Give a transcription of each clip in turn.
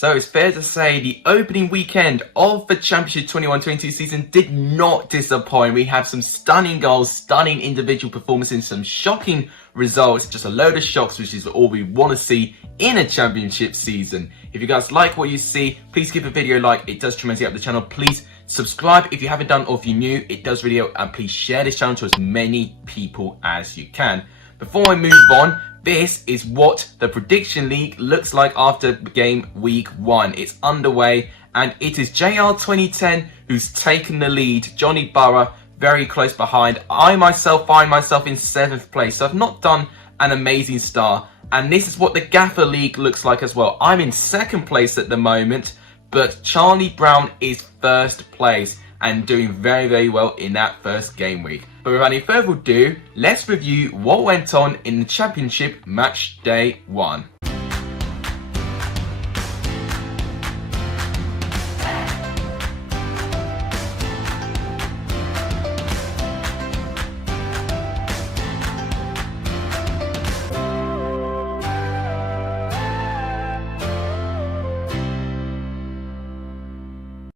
So it's fair to say the opening weekend of the Championship 21-22 season did not disappoint. We have some stunning goals, stunning individual performances, some shocking results, just a load of shocks, which is all we want to see in a championship season. If you guys like what you see, please give the video a like. It does tremendously help the channel. Please subscribe if you haven't done or if you're new. It does really help, and please share this channel to as many people as you can. Before I move on, this is what the prediction league looks like after game week 1. It's underway, and it is JR 2010 who's taken the lead. Johnny Burrow very close behind. I myself find myself in 7th place, so I've not done an amazing start. And this is what the Gaffr league looks like as well. I'm in 2nd place at the moment, but Charlie Brown is 1st place and doing very, very well in that first game week. But without any further ado, let's review what went on in the Championship match day 1.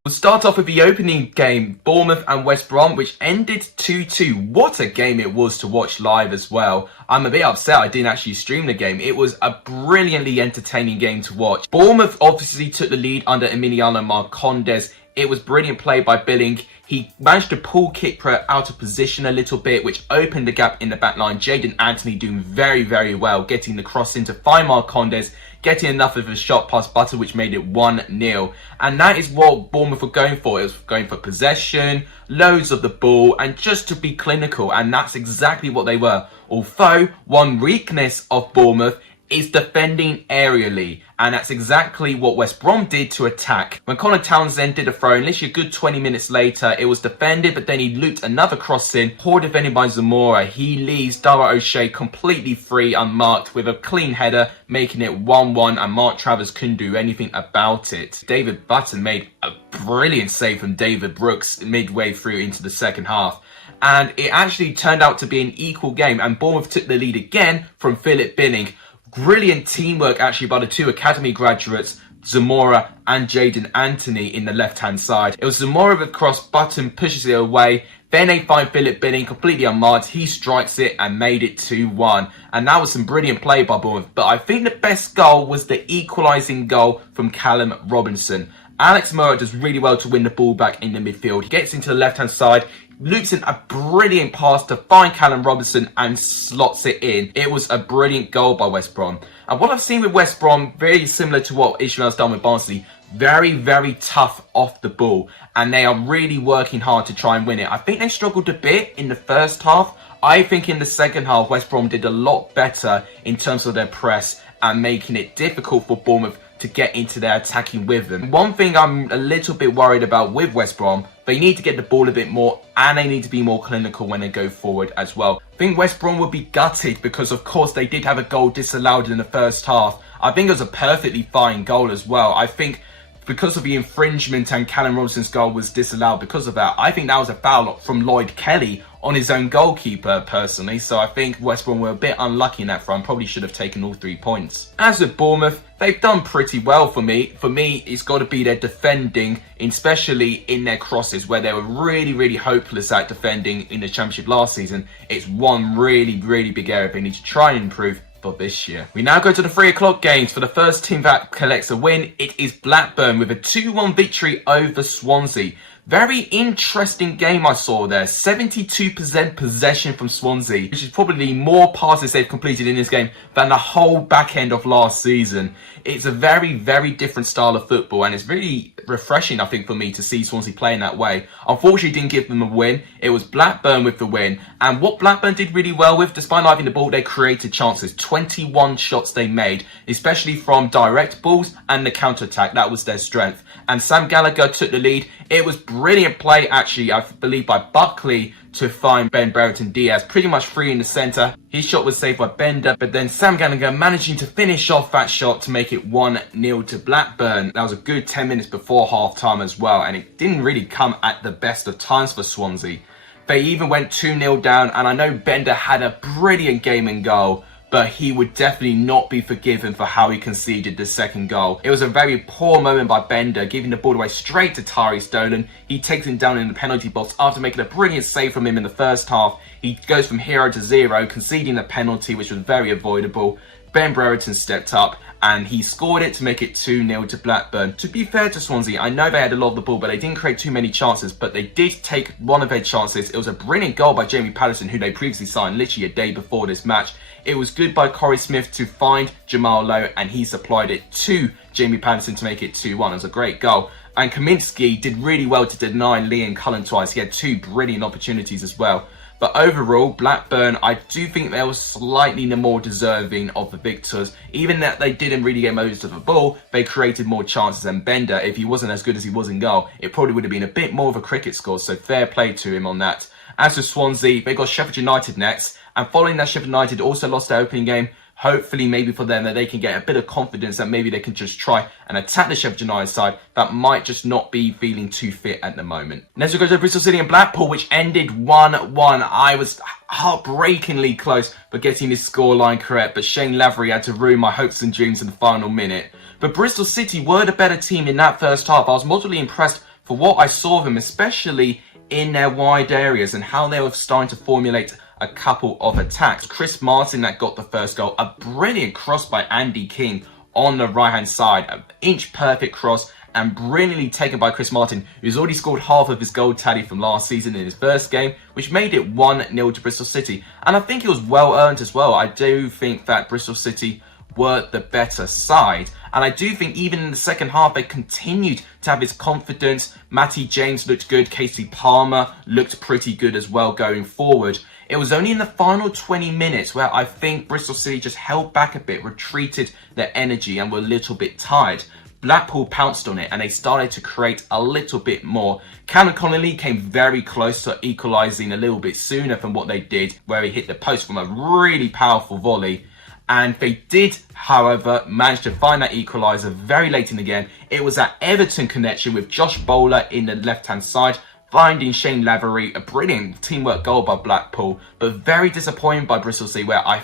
We'll start off with the opening game, Bournemouth and West Brom, which ended 2-2. What a game it was to watch live as well. I'm a bit upset I didn't actually stream the game. It was a brilliantly entertaining game to watch. Bournemouth obviously took the lead under Emiliano Marcondes. It was brilliant play by Billing. He managed to pull Kipper out of position a little bit, which opened the gap in the back line. Jadon Anthony doing very, very well, getting the cross in to find Marcondes, getting enough of a shot past Butter, which made it 1-0. And that is what Bournemouth were going for. It was going for possession, loads of the ball, and just to be clinical. And that's exactly what they were. Although, one weakness of Bournemouth is defending aerially, and that's exactly what West Brom did to attack. When Connor Townsend did a throw, and literally a good 20 minutes later, it was defended, but then he looped another cross in. Poor defending by Zamora. He leaves Dara O'Shea completely free, unmarked, with a clean header, making it 1-1, and Mark Travers couldn't do anything about it. David Button made a brilliant save from David Brooks midway through into the second half. And it actually turned out to be an equal game, and Bournemouth took the lead again from Philip Billing. Brilliant teamwork actually by the two academy graduates, Zamora and Jadon Anthony, in the left-hand side. It was Zamora with a cross, Button pushes it away. Then they find Philip Billing completely unmarked. He strikes it and made it 2-1. And that was some brilliant play by Bournemouth. But I think the best goal was the equalising goal from Callum Robinson. Alex Murray does really well to win the ball back in the midfield. He gets into the left-hand side, loops in a brilliant pass to find Callum Robinson and slots it in. It was a brilliant goal by West Brom. And what I've seen with West Brom, very similar to what Ishmael's done with Barnsley, very, very tough off the ball. And they are really working hard to try and win it. I think they struggled a bit in the first half. I think in the second half, West Brom did a lot better in terms of their press and making it difficult for Bournemouth to get into their attacking rhythm. One thing I'm a little bit worried about with West Brom, they need to get the ball a bit more, and they need to be more clinical when they go forward as well. I think West Brom would be gutted because, of course, they did have a goal disallowed in the first half. I think it was a perfectly fine goal as well. I think because of the infringement and Callum Robinson's goal was disallowed because of that, I think that was a foul from Lloyd Kelly on his own goalkeeper, personally. So I think West Brom were a bit unlucky in that front. Probably should have taken all 3 points. As with Bournemouth, they've done pretty well for me. For me, it's got to be their defending, especially in their crosses, where they were really, really hopeless at defending in the Championship last season. It's one really, really big area they need to try and improve for this year. We now go to the 3 o'clock games. For the first team that collects a win, it is Blackburn with a 2-1 victory over Swansea. Very interesting game I saw there. 72% possession from Swansea, which is probably more passes they've completed in this game than the whole back end of last season. It's a very, very different style of football, and it's really refreshing, I think, for me to see Swansea playing that way. Unfortunately, didn't give them a win. It was Blackburn with the win. And what Blackburn did really well with, despite not having the ball, they created chances. 21 shots they made, especially from direct balls and the counter-attack. That was their strength. And Sam Gallagher took the lead. It was brilliant play, actually, I believe, by Buckley to find Ben Brereton Diaz, pretty much free in the centre. His shot was saved by Bender, but then Sam Gallagher managing to finish off that shot to make it 1-0 to Blackburn. That was a good 10 minutes before half-time as well, and it didn't really come at the best of times for Swansea. They even went 2-0 down, and I know Bender had a brilliant game and goal, but he would definitely not be forgiven for how he conceded the second goal. It was a very poor moment by Bender, giving the ball away straight to Tyrese Dolan. He takes him down in the penalty box after making a brilliant save from him in the first half. He goes from 0 to 0, conceding the penalty, which was very avoidable. Ben Brereton stepped up and he scored it to make it 2-0 to Blackburn. To be fair to Swansea, I know they had a lot of the ball, but they didn't create too many chances, but they did take one of their chances. It was a brilliant goal by Jamie Patterson, who they previously signed literally a day before this match. It was good by Corey Smith to find Jamal Lowe, and he supplied it to Jamie Patterson to make it 2-1. It was a great goal. And Kaminsky did really well to deny Liam Cullen twice. He had 2 brilliant opportunities as well. But overall, Blackburn, I do think they were slightly more deserving of the victors. Even that they didn't really get most of the ball, they created more chances than Bender. If he wasn't as good as he was in goal, it probably would have been a bit more of a cricket score. So fair play to him on that. As for Swansea, they got Sheffield United next. And following that, Sheffield United also lost their opening game. Hopefully, maybe for them, that they can get a bit of confidence that maybe they can just try and attack the Sheffield United side that might just not be feeling too fit at the moment. Next we go to Bristol City and Blackpool, which ended 1-1. I was heartbreakingly close for getting this scoreline correct, but Shane Lavery had to ruin my hopes and dreams in the final minute. But Bristol City were the better team in that first half. I was moderately impressed for what I saw of them, especially in their wide areas and how they were starting to formulate a couple of attacks. Chris Martin that got the first goal, a brilliant cross by Andy King on the right hand side, an inch perfect cross and brilliantly taken by Chris Martin, who's already scored half of his goal tally from last season in his first game, which made it 1-0 to Bristol City. And I think it was well earned as well. I do think that Bristol City were the better side. And I do think even in the second half, they continued to have his confidence. Matty James looked good. Casey Palmer looked pretty good as well going forward. It was only in the final 20 minutes where I think Bristol City just held back a bit, retreated their energy and were a little bit tired. Blackpool pounced on it and they started to create a little bit more. Cameron Connolly came very close to equalising a little bit sooner than what they did, where he hit the post from a really powerful volley. And they did, however, manage to find that equaliser very late in the game. It was that Everton connection with Josh Bowler in the left-hand side, finding Shane Lavery, a brilliant teamwork goal by Blackpool, but very disappointing by Bristol City, where I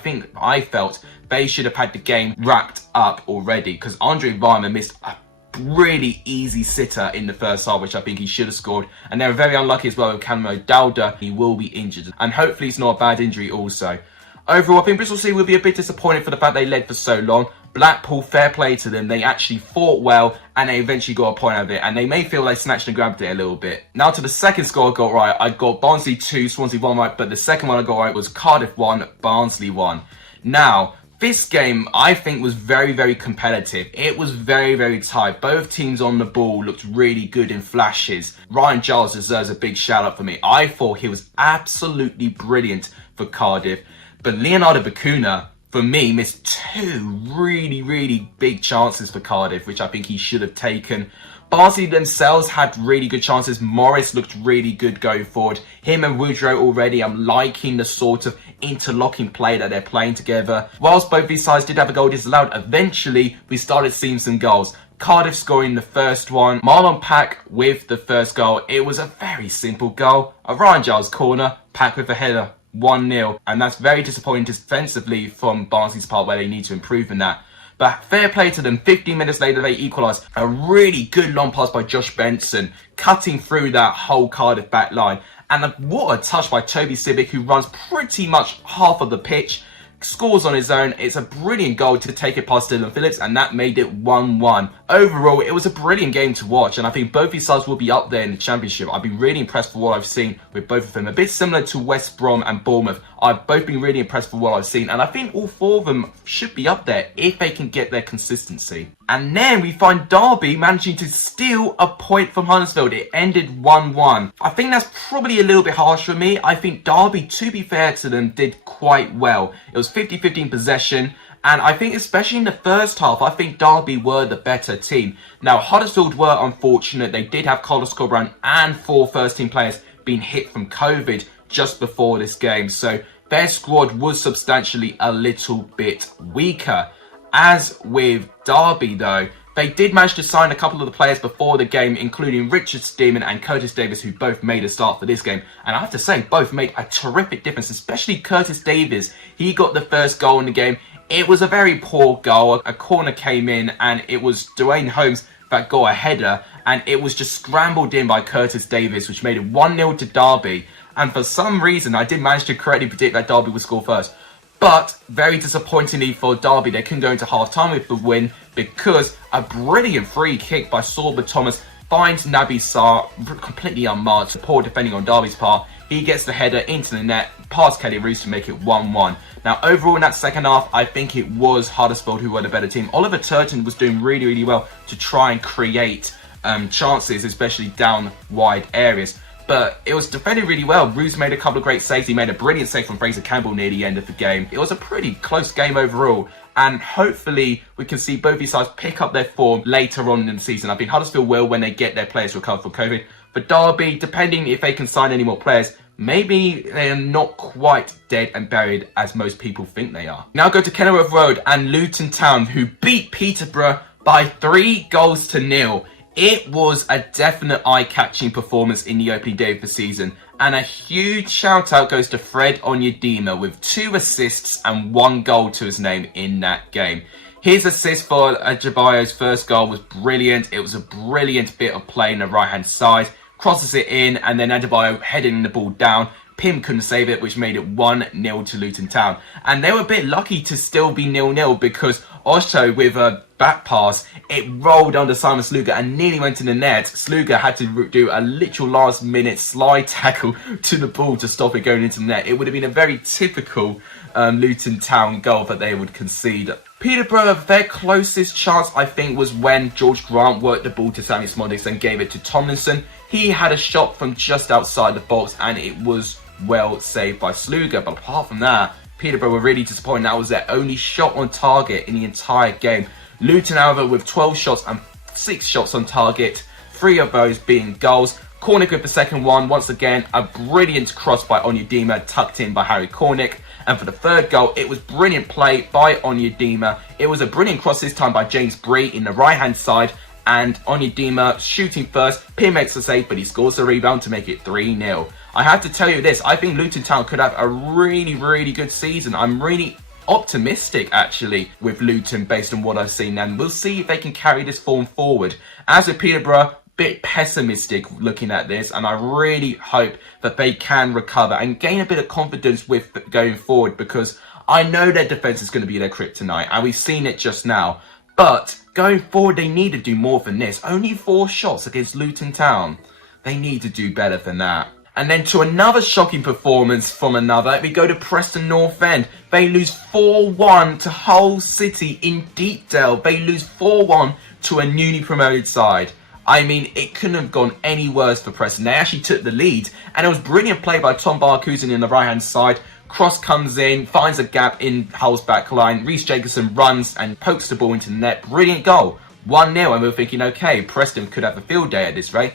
felt they should have had the game wrapped up already, because Andre Weimer missed a really easy sitter in the first half, which I think he should have scored. And they were very unlucky as well with Cameron O'Dowda. He will be injured, and hopefully it's not a bad injury also. Overall, I think Bristol City will be a bit disappointed for the fact they led for so long. Blackpool, fair play to them. They actually fought well and they eventually got a point out of it. And they may feel they snatched and grabbed it a little bit. Now to the second score I got right. I got Barnsley 2, Swansea 1 right. But the second one I got right was Cardiff 1, Barnsley 1. Now, this game I think was very, very competitive. It was very, very tight. Both teams on the ball looked really good in flashes. Ryan Giles deserves a big shout out for me. I thought he was absolutely brilliant for Cardiff. But Leonardo Bacuna, for me, missed 2 really, really big chances for Cardiff, which I think he should have taken. Barnsley themselves had really good chances. Morris looked really good going forward. Him and Woodrow already, I'm liking the sort of interlocking play that they're playing together. Whilst both these sides did have a goal disallowed, eventually we started seeing some goals. Cardiff scoring the first one, Marlon Pack with the first goal. It was a very simple goal. A Ryan Giles corner, Pack with a header. 1-0, and that's very disappointing defensively from Barnsley's part, where they need to improve in that. But fair play to them. 15 minutes later, they equalised. A really good long pass by Josh Benson, cutting through that whole Cardiff back line. And what a touch by Toby Sibic, who runs pretty much half of the pitch, scores on his own. It's a brilliant goal to take it past Dylan Phillips, and that made it 1-1. Overall, it was a brilliant game to watch, and I think both these sides will be up there in the Championship. I've been really impressed for what I've seen with both of them. A bit similar to West Brom and Bournemouth. I've both been really impressed for what I've seen, and I think all 4 of them should be up there if they can get their consistency. And then we find Derby managing to steal a point from Huddersfield. It ended 1-1. I think that's probably a little bit harsh for me. I think Derby, to be fair to them, did quite well. It was 50-50 possession. And I think especially in the first half, I think Derby were the better team. Now, Huddersfield were unfortunate. They did have Carlos Corberán and 4 first-team players being hit from COVID just before this game. So their squad was substantially a little bit weaker. As with Derby, though, They did manage to sign a couple of the players before the game, including Richard Stearman and Curtis Davies, who both made a start for this game. And I have to say, both made a terrific difference, especially Curtis Davies. He got the first goal in the game. It was a very poor goal. A corner came in and it was Dwayne Holmes that got a header. And it was just scrambled in by Curtis Davies, which made it 1-0 to Derby. And for some reason, I did manage to correctly predict that Derby would score first. But very disappointingly for Derby, they couldn't go into half-time with the win because a brilliant free kick by Sorba Thomas finds Naby Sarr completely unmarked. Poor defending on Derby's part. He gets the header into the net, past Kelly Roos to make it 1-1. Now, overall in that second half, I think it was Huddersfield who were the better team. Oliver Turton was doing really, really well to try and create chances, especially down wide areas. But it was defended really well. Roos made a couple of great saves. He made a brilliant save from Fraser Campbell near the end of the game. It was a pretty close game overall. And hopefully we can see both these sides pick up their form later on in the season. I think Huddersfield will when they get their players recovered from COVID. But Derby, depending if they can sign any more players, maybe they are not quite dead and buried as most people think they are. Now go to Kenilworth Road and Luton Town, who beat Peterborough by 3-0. It was a definite eye-catching performance in the opening day of the season. And a huge shout-out goes to Fred Onyedinma with 2 assists and 1 goal to his name in that game. His assist for Adebayo's first goal was brilliant. It was a brilliant bit of play in the right-hand side. Crosses it in, and then Adebayo heading the ball down. Pym couldn't save it, which made it 1-0 to Luton Town. And they were a bit lucky to still be 0-0 because Osho, with a back pass, it rolled under Simon Sluga and nearly went in the net. Sluga had to do a literal last-minute slide tackle to the ball to stop it going into the net. It would have been a very typical Luton Town goal that they would concede. Peterborough, their closest chance, I think, was when George Grant worked the ball to Sammy Smodix and gave it to Tomlinson. He had a shot from just outside the box and it was well saved by Sluga. But apart from that, Peterborough were really disappointed. That was their only shot on target in the entire game. Luton, however, with 12 shots and 6 shots on target, 3 of those being goals. Cornick with the second one. Once again, a brilliant cross by Onyedinma, tucked in by Harry Cornick. And for the third goal, it was brilliant play by Onyedinma. It was a brilliant cross this time by James Bree in the right-hand side. And Onyedinma shooting first. Pym makes the save, but he scores the rebound to make it 3-0. I have to tell you this, I think Luton Town could have a really, really good season. I'm really optimistic, actually, with Luton based on what I've seen. And we'll see if they can carry this form forward. As with Peterborough, bit pessimistic looking at this, and I really hope that they can recover and gain a bit of confidence with going forward, because I know their defence is going to be their kryptonite, and we've seen it just now. But going forward, they need to do more than this. Only 4 shots against Luton Town. They need to do better than that. And then to another shocking performance from another, we go to Preston North End. They lose 4-1 to Hull City in Deepdale. They lose 4-1 to a newly promoted side. I mean, it couldn't have gone any worse for Preston. They actually took the lead, and it was brilliant play by Tom Barkhuizen in the right-hand side. Cross comes in, finds a gap in Hull's back line. Reece Jacobson runs and pokes the ball into the net. Brilliant goal. 1-0, and we were thinking, okay, Preston could have a field day at this rate.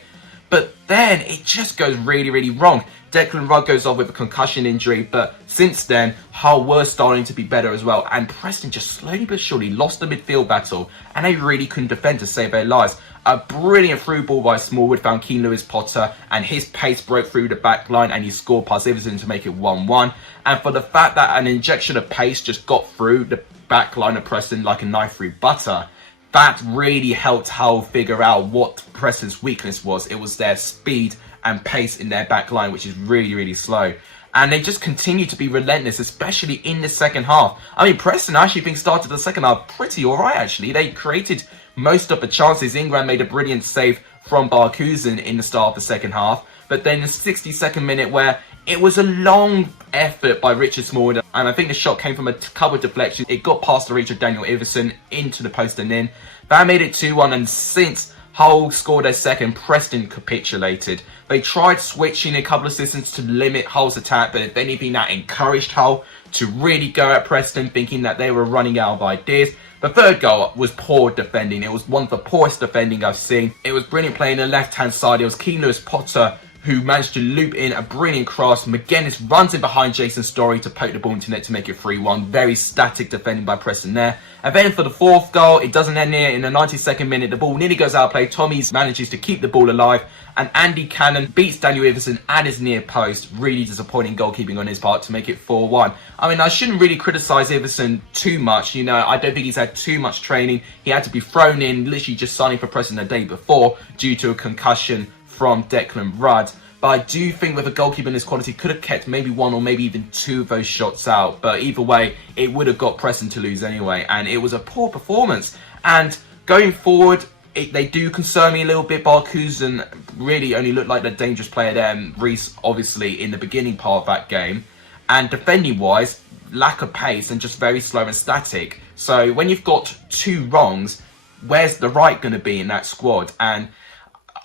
But then it just goes really, really wrong. Declan Rudd goes off with a concussion injury, but since then, Hull were starting to be better as well. And Preston just slowly but surely lost the midfield battle, and they really couldn't defend to save their lives. A brilliant through ball by Smallwood found Keane Lewis Potter, and his pace broke through the back line, and he scored past Iverson to make it 1-1. And for the fact that an injection of pace just got through the back line of Preston like a knife through butter, that really helped Hull figure out what Preston's weakness was. It was their speed and pace in their back line, which is really, really slow. And they just continue to be relentless, especially in the second half. I mean, Preston, I actually think, started the second half pretty alright, actually. They created most of the chances. Ingram made a brilliant save from Barkhuizen in the start of the second half. But then the 62nd minute, where it was a long effort by Richard Smallwood, and I think the shot came from a couple of deflections. It got past the reach of Daniel Iverson into the post and in. That made it 2-1, and since Hull scored their second, Preston capitulated. They tried switching a couple of systems to limit Hull's attack, but if anything, that encouraged Hull to really go at Preston, thinking that they were running out of ideas. The third goal was poor defending. It was one of the poorest defending I've seen. It was brilliant play on the left-hand side. It was Keane Lewis Potter who managed to loop in a brilliant cross. McGuinness runs in behind Jason Story to poke the ball into net to make it 3-1. Very static defending by Preston there. And then for the fourth goal, it doesn't end here. In the 92nd minute, the ball nearly goes out of play. Tommy's manages to keep the ball alive, and Andy Cannon beats Daniel Iverson at his near post. Really disappointing goalkeeping on his part to make it 4-1. I mean, I shouldn't really criticise Iverson too much. You know, I don't think he's had too much training. He had to be thrown in, literally just signing for Preston the day before due to a concussion from Declan Rudd. But I do think with a goalkeeper in this quality, could have kept maybe one or maybe even two of those shots out. But either way, it would have got Preston to lose anyway. And it was a poor performance. And going forward, they do concern me a little bit. Barkusen really only looked like the dangerous player there. And Reece, obviously, in the beginning part of that game. And defending-wise, lack of pace and just very slow and static. So when you've got two wrongs, where's the right going to be in that squad? And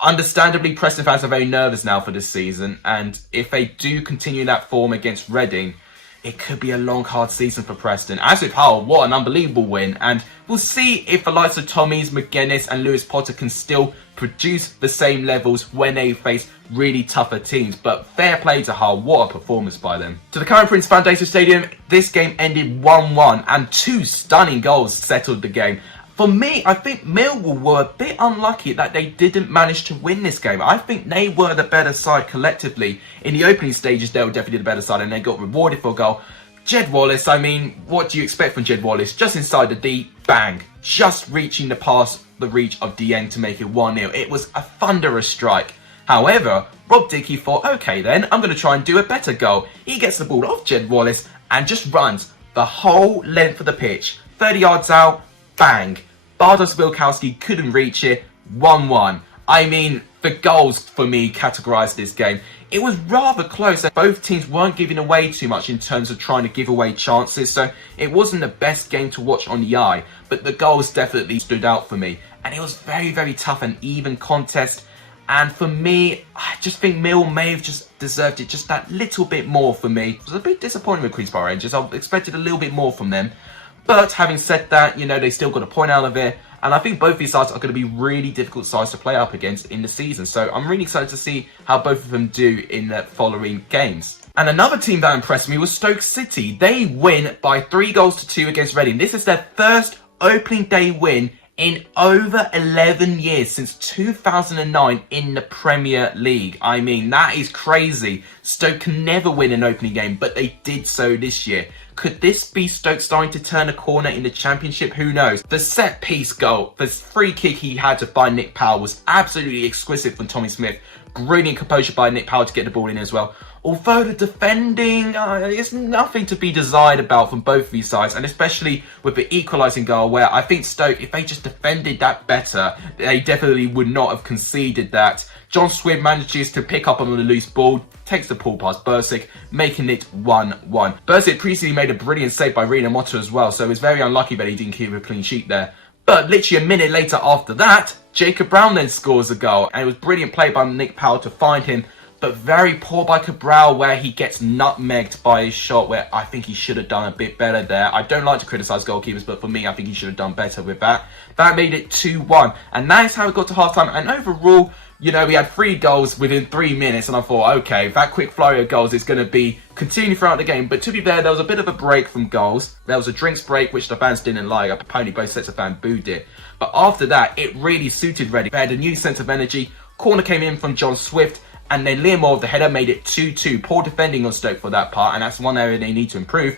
understandably, Preston fans are very nervous now for this season, and if they do continue that form against Reading, it could be a long, hard season for Preston. As with Hull, what an unbelievable win, and we'll see if the likes of Tommy's, McGuinness and Lewis Potter can still produce the same levels when they face really tougher teams. But fair play to Hull, what a performance by them. To the current Prince Foundation Stadium, this game ended 1-1, and two stunning goals settled the game. For me, I think Millwall were a bit unlucky that they didn't manage to win this game. I think they were the better side collectively. In the opening stages, they were definitely the better side and they got rewarded for a goal. Jed Wallace, I mean, what do you expect from Jed Wallace? Just inside the D, bang. Just reaching past the reach of Dieng to make it 1-0. It was a thunderous strike. However, Rob Dickey thought, okay then, I'm going to try and do a better goal. He gets the ball off Jed Wallace and just runs the whole length of the pitch. 30 yards out, bang. Bardos Wilkowski couldn't reach it, 1-1. I mean, the goals for me categorised this game. It was rather close. Both teams weren't giving away too much in terms of trying to give away chances, so it wasn't the best game to watch on the eye, but the goals definitely stood out for me. And it was very, very tough and even contest. And for me, I just think Mill may have just deserved it just that little bit more for me. I was a bit disappointed with Queen's Park Rangers. I expected a little bit more from them. But having said that, you know, they still got a point out of it. And I think both these sides are going to be really difficult sides to play up against in the season. So I'm really excited to see how both of them do in the following games. And another team that impressed me was Stoke City. They win by 3-2 against Reading. This is their first opening day win in over 11 years, since 2009 in the Premier League. I mean, that is crazy. Stoke can never win an opening game, but they did so this year. Could this be Stoke starting to turn a corner in the Championship? Who knows? The set piece goal, the free kick he had to find Nick Powell was absolutely exquisite from Tommy Smith. Brilliant composure by Nick Powell to get the ball in as well. Although the defending, there's nothing to be desired about from both of these sides, and especially with the equalising goal, where I think Stoke, if they just defended that better, they definitely would not have conceded that. John Swift manages to pick up on the loose ball, takes the ball past Bursic, making it 1-1. Bursic previously made a brilliant save by Rina Motta as well, so it's very unlucky that he didn't keep a clean sheet there. But literally a minute later after that, Jacob Brown then scores a goal, and it was brilliant play by Nick Powell to find him, but very poor by Cabral, where he gets nutmegged by his shot, where I think he should have done a bit better there. I don't like to criticise goalkeepers, but for me, I think he should have done better with that. That made it 2-1, and that is how it got to half-time. And overall, you know, we had 3 goals within 3 minutes, and I thought, okay, that quick flurry of goals is going to be continuing throughout the game. But to be fair, there was a bit of a break from goals. There was a drinks break, which the fans didn't like. Apparently, both sets of fans booed it. But after that, it really suited Reading. They had a new sense of energy. Corner came in from John Swift, and then Liam Moore, the header, made it 2-2. Poor defending on Stoke for that part, and that's one area they need to improve.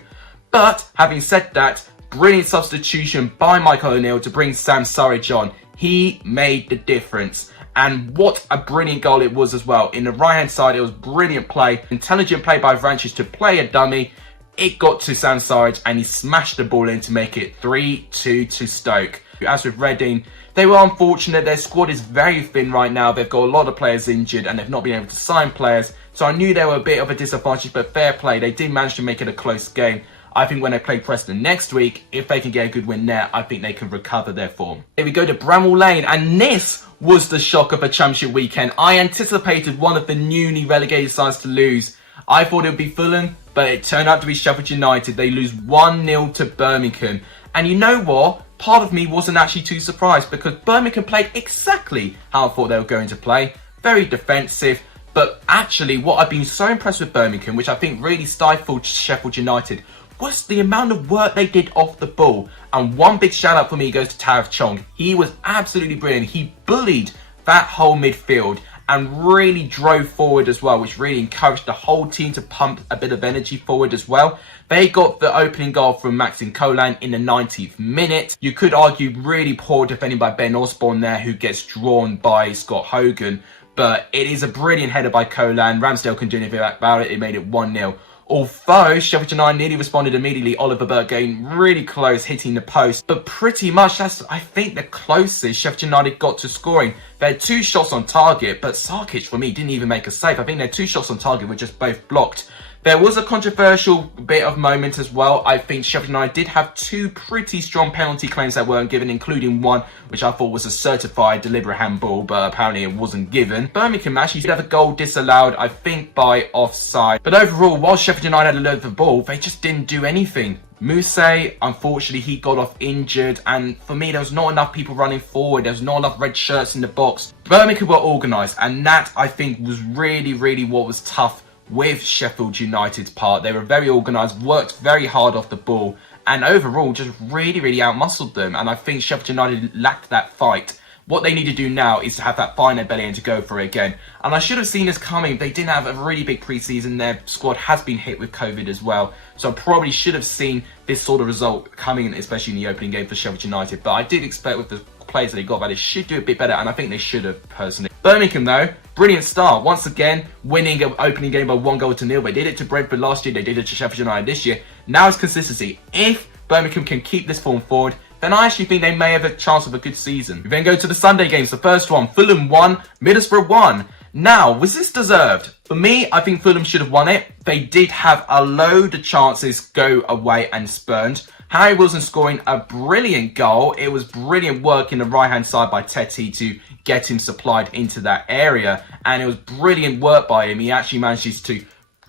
But having said that, brilliant substitution by Michael O'Neill to bring Sam Surridge on. He made the difference. And what a brilliant goal it was as well. In the right-hand side, it was brilliant play. Intelligent play by Vranches to play a dummy. It got to Sam Surridge, and he smashed the ball in to make it 3-2 to Stoke. As with Reading, they were unfortunate. Their squad is very thin right now. They've got a lot of players injured, and they've not been able to sign players. So I knew they were a bit of a disadvantage, but fair play. They did manage to make it a close game. I think when they play Preston next week, if they can get a good win there, I think they can recover their form. Here we go to Bramall Lane, and this was the shock of a Championship weekend. I anticipated one of the newly relegated sides to lose. I thought it would be Fulham, but it turned out to be Sheffield United. They lose 1-0 to Birmingham. And you know what? Part of me wasn't actually too surprised, because Birmingham played exactly how I thought they were going to play. Very defensive, But actually, what I've been so impressed with Birmingham, which I think really stifled Sheffield United, was the amount of work they did off the ball. And one big shout out for me goes to Tariq Chong. He was absolutely brilliant. He bullied that whole midfield and really drove forward as well, which really encouraged the whole team to pump a bit of energy forward as well. They got the opening goal from Maxime Collan in the 90th minute. You could argue really poor defending by Ben Osborne there, who gets drawn by Scott Hogan. But it is a brilliant header by Collan. Ramsdale couldn't do anything about it. It made it 1-0. Although Sheffield United nearly responded immediately, Oliver Burke getting really close, hitting the post. But pretty much that's, I think, the closest Sheffield United got to scoring. They had 2 shots on target, but Sarkic, for me, didn't even make a save. I think their 2 shots on target were just both blocked. There was a controversial bit of moment as well. I think Sheffield United did have 2 pretty strong penalty claims that weren't given, including one which I thought was a certified deliberate handball, but apparently it wasn't given. Birmingham actually did have a goal disallowed, I think, by offside. But overall, while Sheffield United had a load of the ball, they just didn't do anything. Mousse, unfortunately, he got off injured, and for me, there was not enough people running forward. There was not enough red shirts in the box. Birmingham were organised, and that, I think, was really, really what was tough with Sheffield United's part. They were very organised, worked very hard off the ball, and overall just really, really outmuscled them. And I think Sheffield United lacked that fight. What they need to do now is to have that fire in their belly and to go for it again. And I should have seen this coming. They didn't have a really big preseason. Their squad has been hit with COVID as well. So I probably should have seen this sort of result coming, especially in the opening game for Sheffield United. But I did expect with the players that they got that they should do a bit better, and I think they should have, personally. Birmingham, though, brilliant start. Once again, winning an opening game by 1-0. They did it to Brentford last year. They did it to Sheffield United this year. Now it's consistency. If Birmingham can keep this form forward, then I actually think they may have a chance of a good season. We then go to the Sunday games. The first one, Fulham 1, Middlesbrough 1. Now, was this deserved? For me, I think Fulham should have won it. They did have a load of chances go away and spurned. Harry Wilson scoring a brilliant goal. It was brilliant work in the right-hand side by Teti to get him supplied into that area. And it was brilliant work by him. He actually manages to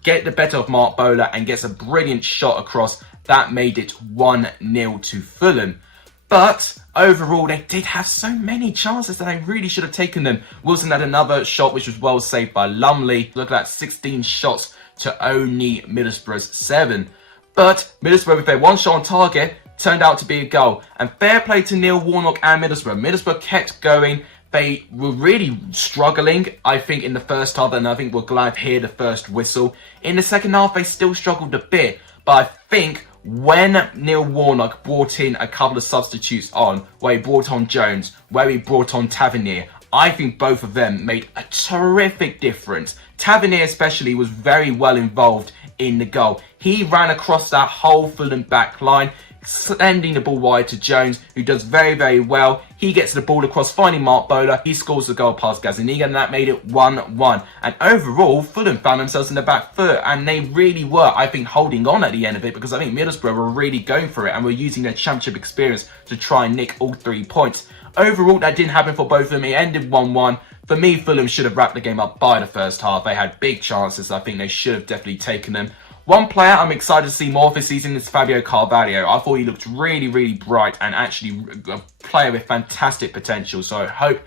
get the better of Mark Bowler and gets a brilliant shot across. That made it 1-0 to Fulham. But overall, they did have so many chances that they really should have taken them. Wilson had another shot which was well saved by Lumley. Look at that, 16 shots to only Middlesbrough's 7. But Middlesbrough, with their 1 shot on target, turned out to be a goal. And fair play to Neil Warnock and Middlesbrough. Middlesbrough kept going. They were really struggling, I think, in the first half, and I think we're glad to hear the first whistle. In the second half, they still struggled a bit, but I think when Neil Warnock brought in a couple of substitutes on, where he brought on Jones, where he brought on Tavernier, I think both of them made a terrific difference. Tavernier especially was very well involved in the goal. He ran across that whole Fulham back line, sending the ball wide to Jones, who does very, very well. He gets the ball across, finding Mark Bowler. He scores the goal past Gazaniga, and that made it 1-1. And overall, Fulham found themselves in the back foot, and they really were, I think, holding on at the end of it, because I think Middlesbrough were really going for it and were using their championship experience to try and nick all 3 points. Overall, that didn't happen for both of them. It ended 1-1. For me, Fulham should have wrapped the game up by the first half. They had big chances. I think they should have definitely taken them. One player I'm excited to see more this season is Fabio Carvalho. I thought he looked really, really bright and actually a player with fantastic potential. So I hope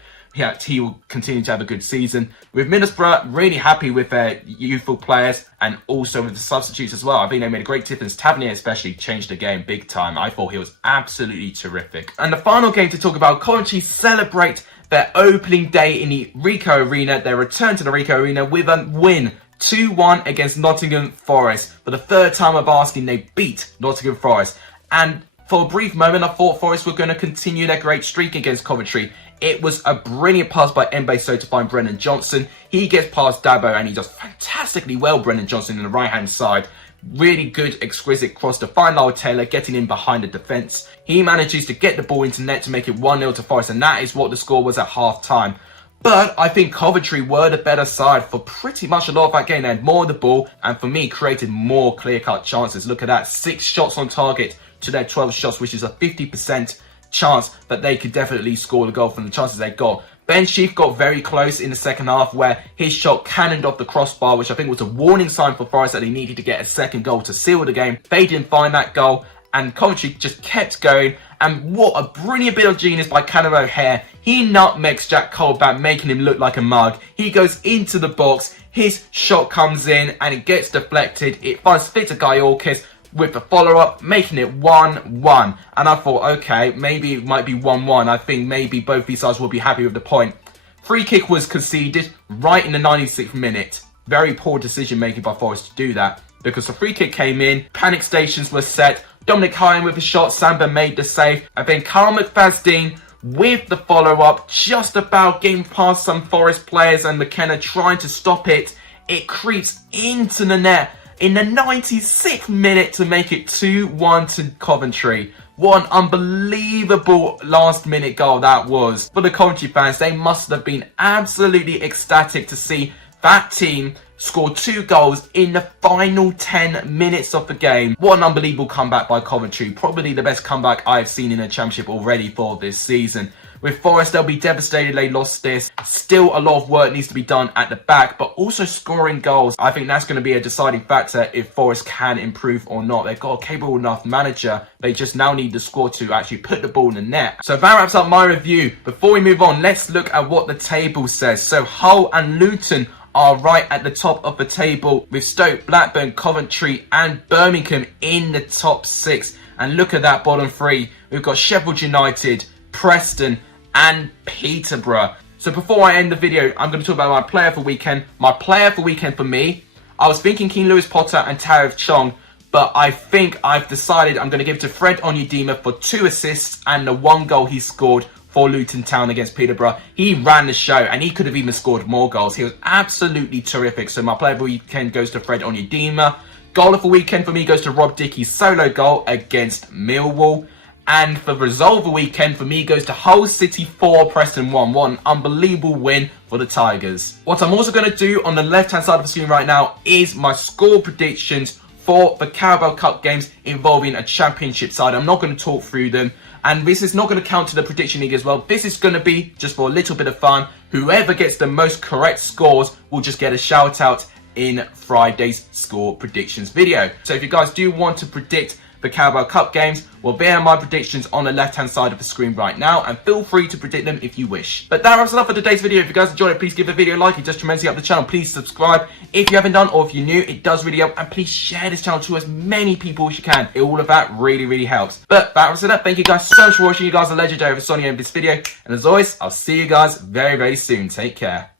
he will continue to have a good season. With Middlesbrough, really happy with their youthful players and also with the substitutes as well. I think they made a great difference. Tavernier especially changed the game big time. I thought he was absolutely terrific. And the final game to talk about, Coventry celebrate their opening day in the Ricoh Arena. Their return to the Ricoh Arena with a win. 2-1 against Nottingham Forest. For the 3rd time of asking, they beat Nottingham Forest. And for a brief moment, I thought Forest were going to continue their great streak against Coventry. It was a brilliant pass by Mbeso to find Brennan Johnson. He gets past Dabo and he does fantastically well, Brennan Johnson, in the right-hand side. Really good, exquisite cross to find Lyle Taylor, getting in behind the defence. He manages to get the ball into net to make it 1-0 to Forest, and that is what the score was at half-time. But I think Coventry were the better side for pretty much a lot of that game. They had more of the ball and, for me, created more clear-cut chances. Look at that, 6 shots on target to their 12 shots, which is a 50% chance that they could definitely score the goal from the chances they got. Ben Sheff got very close in the second half where his shot cannoned off the crossbar, which I think was a warning sign for Forest that they needed to get a second goal to seal the game. They didn't find that goal, and Coventry just kept going. And what a brilliant bit of genius by Callum O'Hare. He nutmegs Jack Colback, making him look like a mug. He goes into the box, His shot comes in and it gets deflected. It finds Fitagayokis with the follow-up, making it 1-1. And I thought, okay, maybe it might be 1-1. I think maybe both these sides will be happy with the point. Free kick was conceded right in the 96th minute. Very poor decision making by Forest to do that, because the free kick came in, panic stations were set, Dominic Hine with a shot, Samba made the save, and then Carl McFadden with the follow-up, just about getting past some Forest players and McKenna trying to stop it. It creeps into the net in the 96th minute to make it 2-1 to Coventry. What an unbelievable last minute goal that was. For the Coventry fans, they must have been absolutely ecstatic to see that team score 2 goals in the final 10 minutes of the game. What an unbelievable comeback by Coventry. Probably the best comeback I've seen in the Championship already for this season. With Forest, they'll be devastated they lost this. Still a lot of work needs to be done at the back, but also scoring goals. I think that's going to be a deciding factor if Forest can improve or not. They've got a capable enough manager. They just now need the squad to actually put the ball in the net. So that wraps up my review. Before we move on, let's look at what the table says. So Hull and Luton are right at the top of the table, with Stoke, Blackburn, Coventry and Birmingham in the top 6. And look at that bottom 3. We've got Sheffield United, Preston and Peterborough. So before I end the video, I'm going to talk about my player for weekend. My player for weekend for me, I was thinking King Lewis Potter and Tariff Chong, but I think I've decided I'm going to give it to Fred Onyedinma for 2 assists and the 1 goal he scored for Luton Town against Peterborough. He ran the show and he could have even scored more goals. He was absolutely terrific. So my player for weekend goes to Fred Onyedinma. Goal of the weekend for me goes to Rob Dickey's solo goal against Millwall. And for result of the weekend for me goes to Hull City 4, Preston 1. What an unbelievable win for the Tigers. What I'm also going to do on the left-hand side of the screen right now is my score predictions for the Carabao Cup games involving a Championship side. I'm not going to talk through them. And this is not going to count to the Prediction League as well. This is going to be just for a little bit of fun. Whoever gets the most correct scores will just get a shout out in Friday's score predictions video. So if you guys do want to predict the Carabao Cup games, well, there are my predictions on the left hand side of the screen right now, and feel free to predict them if you wish. But that wraps it up for today's video. If you guys enjoyed it, please give the video a like. It does tremendously help the channel. Please subscribe if you haven't done, or if you're new, it does really help. And please share this channel to as many people as you can. All of that really helps. But that wraps it up. Thank you guys so much for watching. You guys are legendary for Sonny over this video, and as always, I'll see you guys very soon. Take care.